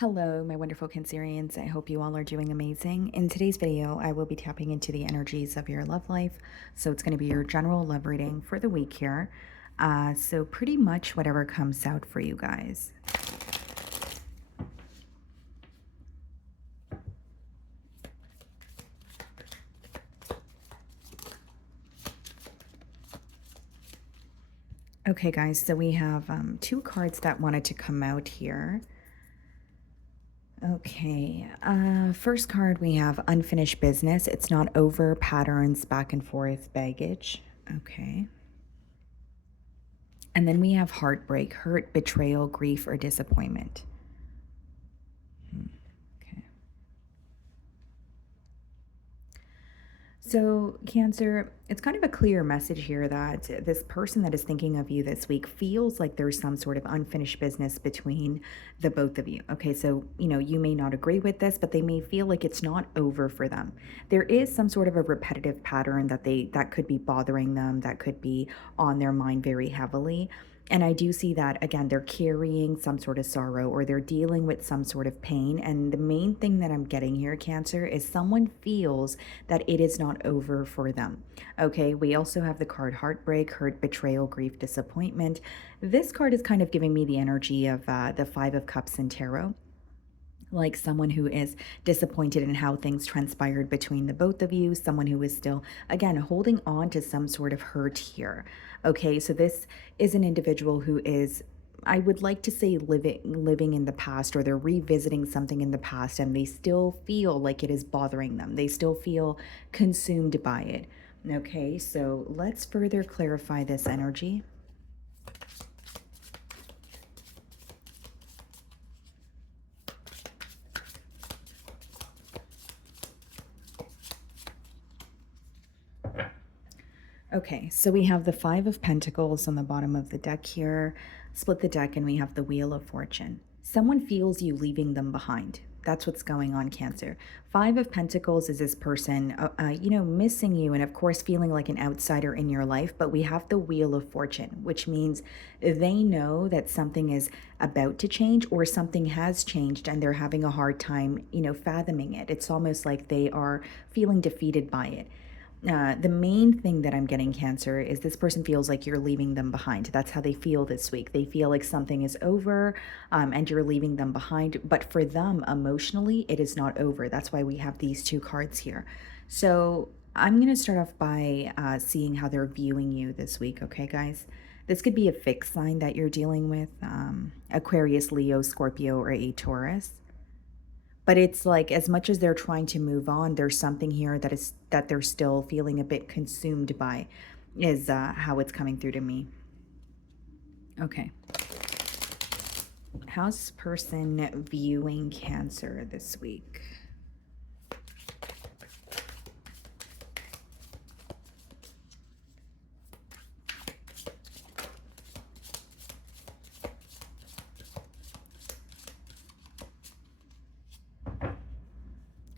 Hello, my wonderful Cancerians. I hope you all are doing amazing. In today's video, I will be tapping into the energies of your love life. So it's going to be your general love reading for the week here. So pretty much whatever comes out for you guys. Okay, guys, so we have two cards that wanted to come out here. Okay, first card we have unfinished business. It's not over, patterns, back and forth, baggage. Okay. And then we have heartbreak, hurt, betrayal, grief, or disappointment. Okay. So, Cancer, it's kind of a clear message here that this person that is thinking of you this week feels like there's some sort of unfinished business between the both of you. Okay, so, you may not agree with this, but they may feel like it's not over for them. There is some sort of a repetitive pattern that could be bothering them, that could be on their mind very heavily. And I do see that, again, they're carrying some sort of sorrow or they're dealing with some sort of pain. And the main thing that I'm getting here, Cancer, is someone feels that it is not over for them. Okay, we also have the card heartbreak, hurt, betrayal, grief, disappointment. This card is kind of giving me the energy of the Five of Cups in tarot, like someone who is disappointed in how things transpired between the both of you, someone who is still, again, holding on to some sort of hurt here. Okay, so this is an individual who is, I would like to say, living in the past, or they're revisiting something in the past and they still feel like it is bothering them. They still feel consumed by it. Okay, so let's further clarify this energy. Okay, so we have the Five of Pentacles on the bottom of the deck here. Split the deck and we have the Wheel of Fortune. Someone feels you leaving them behind. That's what's going on, Cancer. Five of Pentacles is this person, missing you and, of course, feeling like an outsider in your life. But we have the Wheel of Fortune, which means they know that something is about to change or something has changed and they're having a hard time, fathoming it. It's almost like they are feeling defeated by it. The main thing that I'm getting, Cancer, is this person feels like you're leaving them behind. That's how they feel this week. They feel like something is over and you're leaving them behind. But for them, emotionally, it is not over. That's why we have these two cards here. So I'm going to start off by seeing how they're viewing you this week, okay, guys? This could be a fixed sign that you're dealing with, Aquarius, Leo, Scorpio, or a Taurus. But it's like, as much as they're trying to move on, there's something here that they're still feeling a bit consumed by, is how it's coming through to me. Okay. How's this person viewing Cancer this week?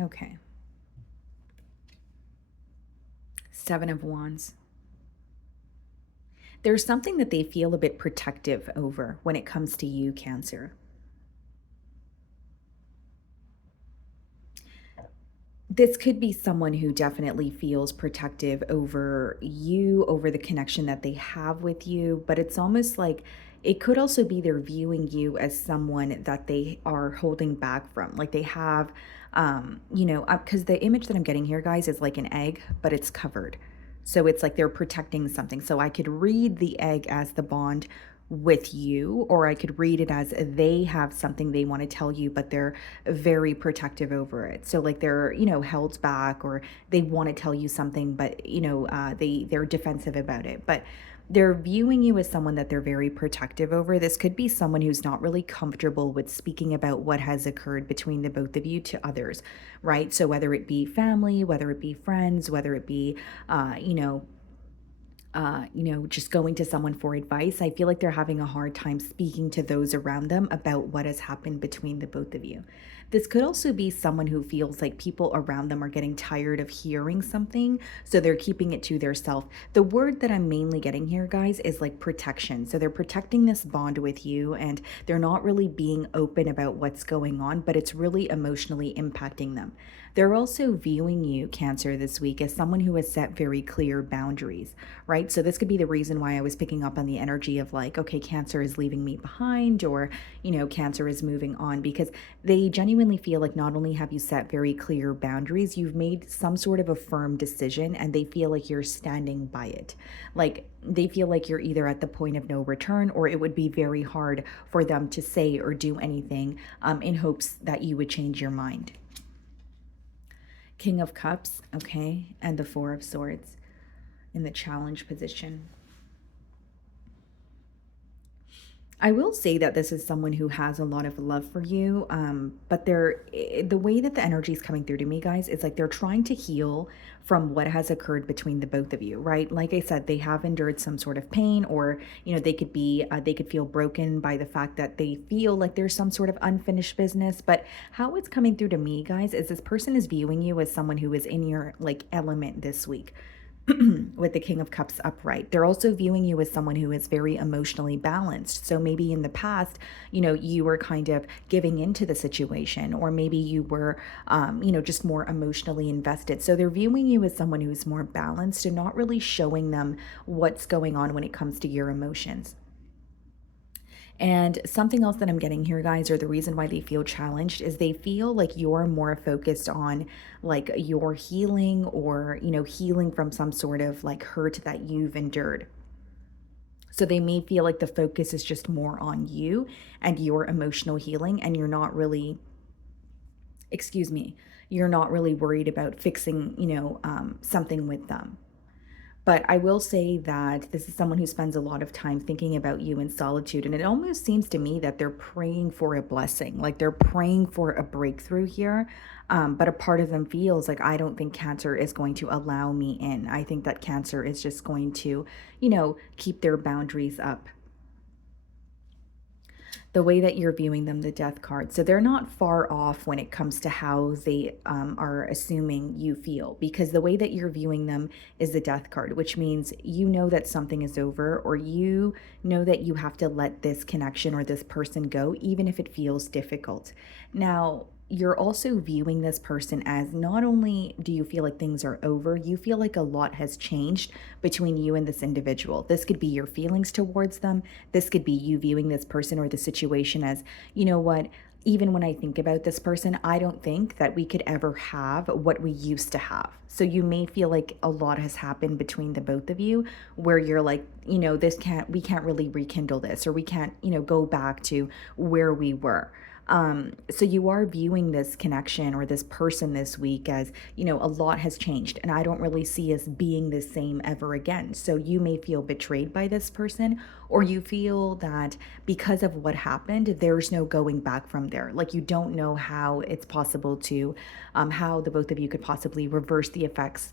Okay. Seven of Wands. There's something that they feel a bit protective over when it comes to you, Cancer. This could be someone who definitely feels protective over you, over the connection that they have with you, but it's almost like it could also be they're viewing you as someone that they are holding back from. Like they have, because the image that I'm getting here, guys, is like an egg, but it's covered. So it's like they're protecting something. So I could read the egg as the bond with you, or I could read it as they have something they want to tell you, but they're very protective over it. So like they're, held back, or they want to tell you something, but they're defensive about it. But they're viewing you as someone that they're very protective over. This could be someone who's not really comfortable with speaking about what has occurred between the both of you to others, right? So whether it be family, whether it be friends, whether it be, just going to someone for advice. I feel like they're having a hard time speaking to those around them about what has happened between the both of you. This could also be someone who feels like people around them are getting tired of hearing something, so they're keeping it to theirself. The word that I'm mainly getting here, guys, is like protection. So they're protecting this bond with you and they're not really being open about what's going on, but it's really emotionally impacting them. They're also viewing you, Cancer, this week as someone who has set very clear boundaries, right? So this could be the reason why I was picking up on the energy of like, okay, Cancer is leaving me behind, or, Cancer is moving on, because they genuinely feel like not only have you set very clear boundaries, you've made some sort of a firm decision and they feel like you're standing by it. Like they feel like you're either at the point of no return or it would be very hard for them to say or do anything in hopes that you would change your mind. King of Cups, okay, and the Four of Swords in the challenge position. I will say that this is someone who has a lot of love for you, but the way that the energy is coming through to me, guys, is like they're trying to heal from what has occurred between the both of you, right? Like I said, they have endured some sort of pain, or they could feel broken by the fact that they feel like there's some sort of unfinished business. But how it's coming through to me, guys, is this person is viewing you as someone who is in your like element this week. With the King of Cups upright. They're also viewing you as someone who is very emotionally balanced. So maybe in the past, you were kind of giving into the situation, or maybe you were, just more emotionally invested. So they're viewing you as someone who's more balanced and not really showing them what's going on when it comes to your emotions. And something else that I'm getting here, guys, or the reason why they feel challenged is they feel like you're more focused on like your healing, or, healing from some sort of like hurt that you've endured. So they may feel like the focus is just more on you and your emotional healing, and excuse me, you're not really worried about fixing, something with them. But I will say that this is someone who spends a lot of time thinking about you in solitude. And it almost seems to me that they're praying for a blessing, like they're praying for a breakthrough here. But a part of them feels like, I don't think Cancer is going to allow me in. I think that Cancer is just going to, keep their boundaries up. The way that you're viewing them, the Death card. So they're not far off when it comes to how they are assuming you feel, because the way that you're viewing them is the Death card, which means you know that something is over, or you know that you have to let this connection or this person go, even if it feels difficult. Now, you're also viewing this person as, not only do you feel like things are over, you feel like a lot has changed between you and this individual. This could be your feelings towards them. This could be you viewing this person or the situation as, you know what, even when I think about this person, I don't think that we could ever have what we used to have. So you may feel like a lot has happened between the both of you, where you're like, we can't really rekindle this, or we can't, go back to where we were. So you are viewing this connection or this person this week as, a lot has changed and I don't really see us being the same ever again. So you may feel betrayed by this person, or you feel that because of what happened, there's no going back from there. Like you don't know how it's possible to, how the both of you could possibly reverse the effects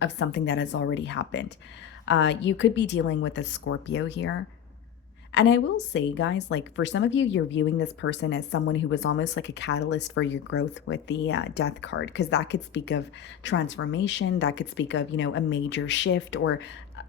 of something that has already happened. You could be dealing with a Scorpio here. And I will say, guys, like for some of you, you're viewing this person as someone who was almost like a catalyst for your growth with the Death card, because that could speak of transformation, that could speak of, a major shift, or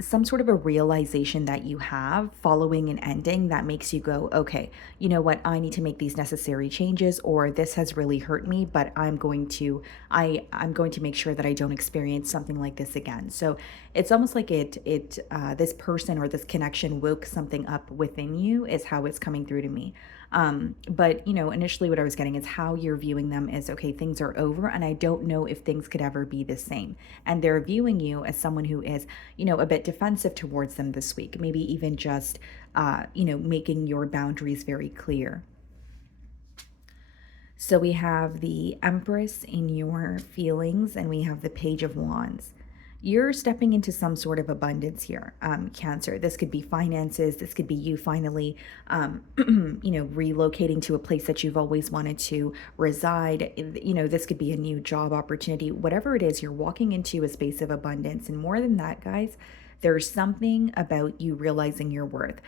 some sort of a realization that you have following an ending that makes you go, okay, you know what, I need to make these necessary changes, or this has really hurt me, but I'm going to make sure that I don't experience something like this again. So it's almost like this person or this connection woke something up within you, is how it's coming through to me. But initially what I was getting is how you're viewing them is, okay, things are over and I don't know if things could ever be the same. And they're viewing you as someone who is, a bit defensive towards them this week, maybe even just, making your boundaries very clear. So we have the Empress in your feelings, and we have the Page of Wands. You're stepping into some sort of abundance here, Cancer. This could be finances. This could be you finally, relocating to a place that you've always wanted to reside. This could be a new job opportunity. Whatever it is, you're walking into a space of abundance. And more than that, guys, there's something about you realizing your worth.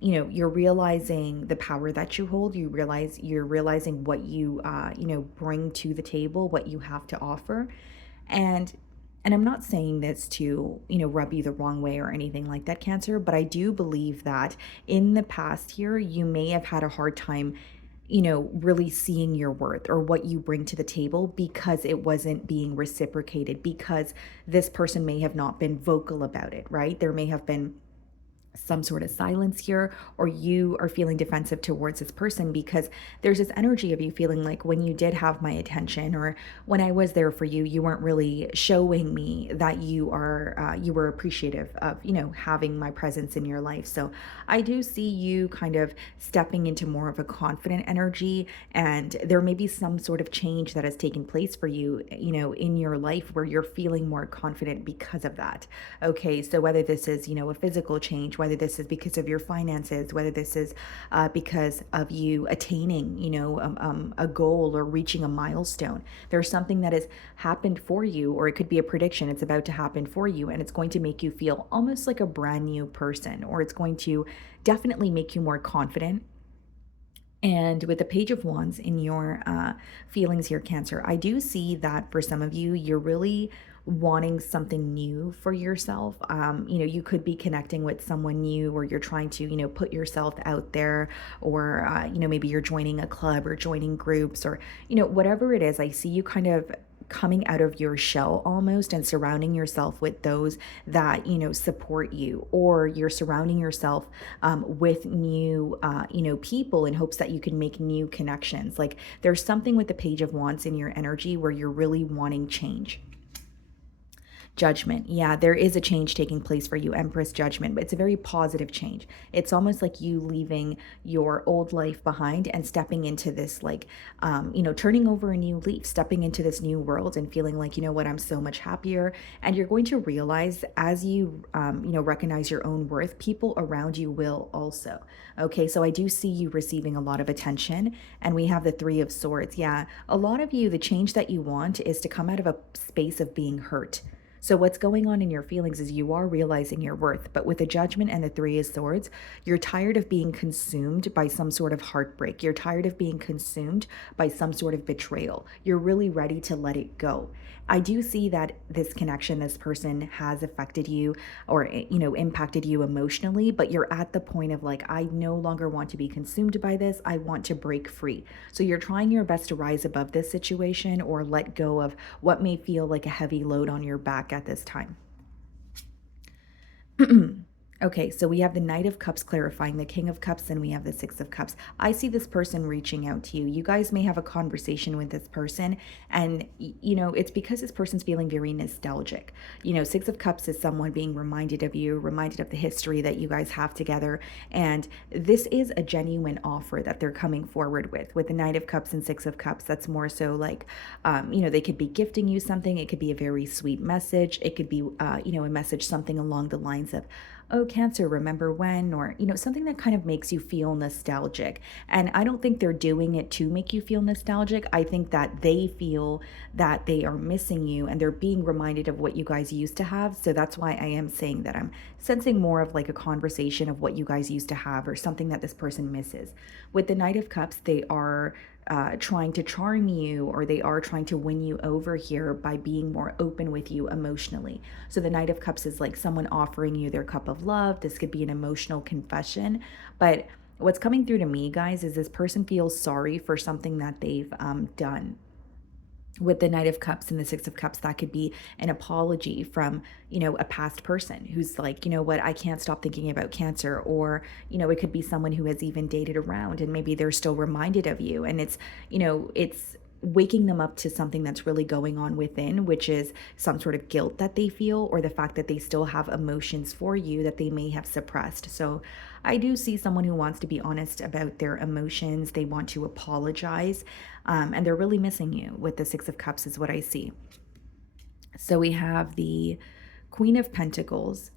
You're realizing the power that you hold. You're realizing what you, bring to the table, what you have to offer. And and I'm not saying this to, rub you the wrong way or anything like that, Cancer, but I do believe that in the past year, you may have had a hard time, really seeing your worth or what you bring to the table because it wasn't being reciprocated, because this person may have not been vocal about it, right? There may have been some sort of silence here, or you are feeling defensive towards this person because there's this energy of you feeling like when you did have my attention, or when I was there for you, you weren't really showing me that you were appreciative of, having my presence in your life. So I do see you kind of stepping into more of a confident energy, and there may be some sort of change that has taken place for you, in your life where you're feeling more confident because of that. Okay, so whether this is, a physical change, whether this is because of your finances, whether this is because of you attaining, a goal or reaching a milestone, there's something that has happened for you, or it could be a prediction. It's about to happen for you, and it's going to make you feel almost like a brand new person, or it's going to definitely make you more confident. And with the Page of Wands in your feelings here, Cancer, I do see that for some of you, you're really wanting something new for yourself. You could be connecting with someone new, or you're trying to, put yourself out there, or, maybe you're joining a club or joining groups, or, whatever it is. I see you kind of coming out of your shell almost, and surrounding yourself with those that, support you, or you're surrounding yourself with new people in hopes that you can make new connections. Like, there's something with the Page of Wands in your energy where you're really wanting change. Judgment. Yeah, there is a change taking place for you, Empress. Judgment, but it's a very positive change. It's almost like you leaving your old life behind and stepping into this, like, turning over a new leaf, stepping into this new world and feeling like, what, I'm so much happier. And you're going to realize, as you, recognize your own worth, people around you will also. Okay, so I do see you receiving a lot of attention. And we have the Three of Swords. Yeah, a lot of you, the change that you want is to come out of a space of being hurt. So what's going on in your feelings is you are realizing your worth, but with the Judgment and the Three of Swords, you're tired of being consumed by some sort of heartbreak. You're tired of being consumed by some sort of betrayal. You're really ready to let it go. I do see that this connection, this person has affected you, or, impacted you emotionally, but you're at the point of like, I no longer want to be consumed by this. I want to break free. So you're trying your best to rise above this situation, or let go of what may feel like a heavy load on your back at this time. Okay, so we have the Knight of Cups clarifying the King of Cups, and we have the Six of Cups. I see this person reaching out to you. You guys may have a conversation with this person, and, it's because this person's feeling very nostalgic. Six of Cups is someone being reminded of you, reminded of the history that you guys have together, and this is a genuine offer that they're coming forward with. With the Knight of Cups and Six of Cups, that's more so like, they could be gifting you something. It could be a very sweet message. It could be, a message something along the lines of, oh, Cancer, remember when, or, something that kind of makes you feel nostalgic. And I don't think they're doing it to make you feel nostalgic. I think that they feel that they are missing you, and they're being reminded of what you guys used to have. So that's why I am saying that I'm sensing more of like a conversation of what you guys used to have, or something that this person misses. With the Knight of Cups, they are trying to charm you, or they are trying to win you over here by being more open with you emotionally. So the Knight of Cups is like someone offering you their cup of love. This could be an emotional confession, but what's coming through to me, guys, is this person feels sorry for something that they've done. With the Knight of Cups and the Six of Cups, that could be an apology from, a past person who's like, what, I can't stop thinking about Cancer. Or, it could be someone who has even dated around, and maybe they're still reminded of you. And it's waking them up to something that's really going on within, which is some sort of guilt that they feel, or the fact that they still have emotions for you that they may have suppressed. So I do see someone who wants to be honest about their emotions. They want to apologize, and they're really missing you. With the Six of Cups is what I see. So we have the Queen of Pentacles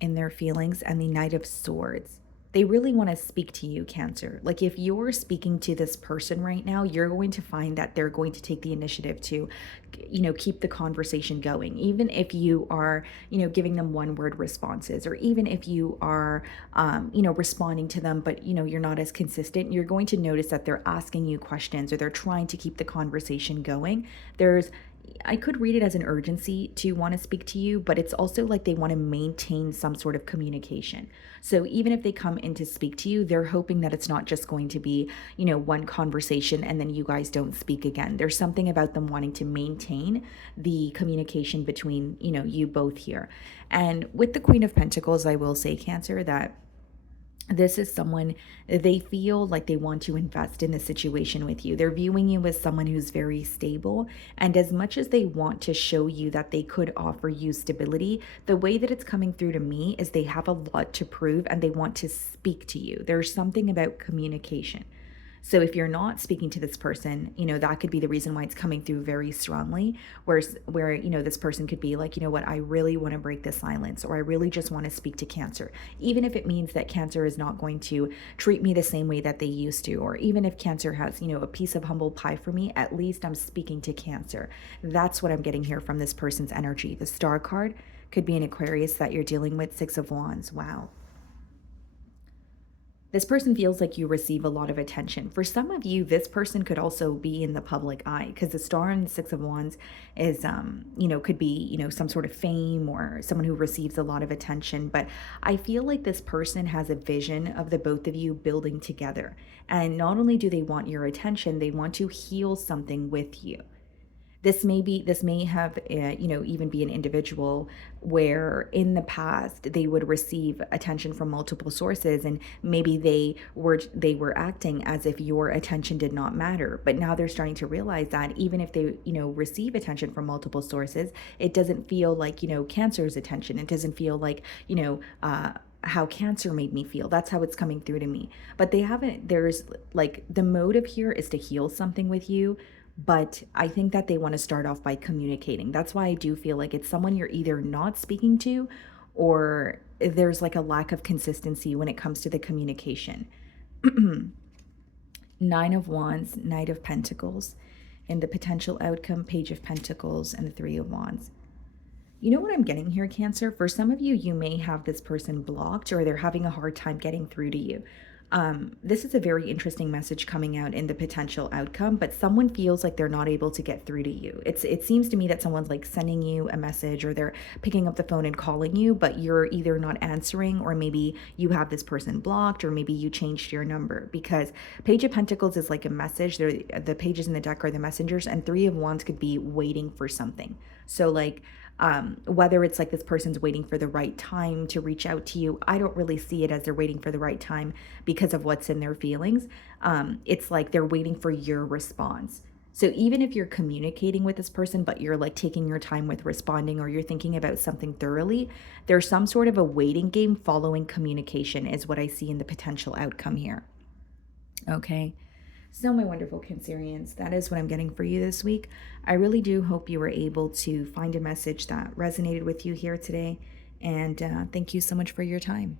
in their feelings and the Knight of Swords. They really want to speak to you, Cancer. Like if you're speaking to this person right now, you're going to find that they're going to take the initiative to, keep the conversation going. Even if you are, giving them one word responses, or even if you are, responding to them, but, you're not as consistent, you're going to notice that they're asking you questions or they're trying to keep the conversation going. I could read it as an urgency to want to speak to you, but it's also like they want to maintain some sort of communication. So even if they come in to speak to you, they're hoping that it's not just going to be, one conversation and then you guys don't speak again. There's something about them wanting to maintain the communication between, you both here. And with the Queen of Pentacles, I will say, Cancer, that this is someone, they feel like they want to invest in the situation with you. They're viewing you as someone who's very stable. And as much as they want to show you that they could offer you stability, the way that it's coming through to me is they have a lot to prove and they want to speak to you. There's something about communication. So if you're not speaking to this person, that could be the reason why it's coming through very strongly, where this person could be like, what, I really want to break the silence, or I really just want to speak to Cancer. Even if it means that Cancer is not going to treat me the same way that they used to, or even if Cancer has, a piece of humble pie for me, at least I'm speaking to Cancer. That's what I'm getting here from this person's energy. The Star card could be an Aquarius that you're dealing with. Six of Wands. Wow. This person feels like you receive a lot of attention. For some of you, this person could also be in the public eye, because the Star and the Six of Wands is, could be, some sort of fame or someone who receives a lot of attention. But I feel like this person has a vision of the both of you building together. And not only do they want your attention, they want to heal something with you. This may have even be an individual where in the past they would receive attention from multiple sources, and maybe they were acting as if your attention did not matter, but now they're starting to realize that even if they receive attention from multiple sources, it doesn't feel like Cancer's attention. It doesn't feel like how Cancer made me feel. That's how it's coming through to me. But there's like, the motive here is to heal something with you, but I think that they want to start off by communicating. That's why I do feel like it's someone you're either not speaking to, or there's like a lack of consistency when it comes to the communication. Nine of Wands, Knight of Pentacles, and the potential outcome, Page of Pentacles, and the Three of Wands. You know what I'm getting here, Cancer? For some of you, you may have this person blocked, or they're having a hard time getting through to you. This is a very interesting message coming out in the potential outcome, but someone feels like they're not able to get through to you. It seems to me that someone's like sending you a message, or they're picking up the phone and calling you, but you're either not answering, or maybe you have this person blocked, or maybe you changed your number, because Page of Pentacles is like a message. The pages in the deck are the messengers, and Three of Wands could be waiting for something. So like, whether it's like this person's waiting for the right time to reach out to you, I don't really see it as they're waiting for the right time because of what's in their feelings. It's like they're waiting for your response. So even if you're communicating with this person, but you're like taking your time with responding, or you're thinking about something thoroughly, there's some sort of a waiting game following communication is what I see in the potential outcome here. Okay. So, my wonderful Cancerians, that is what I'm getting for you this week. I really do hope you were able to find a message that resonated with you here today. And thank you so much for your time.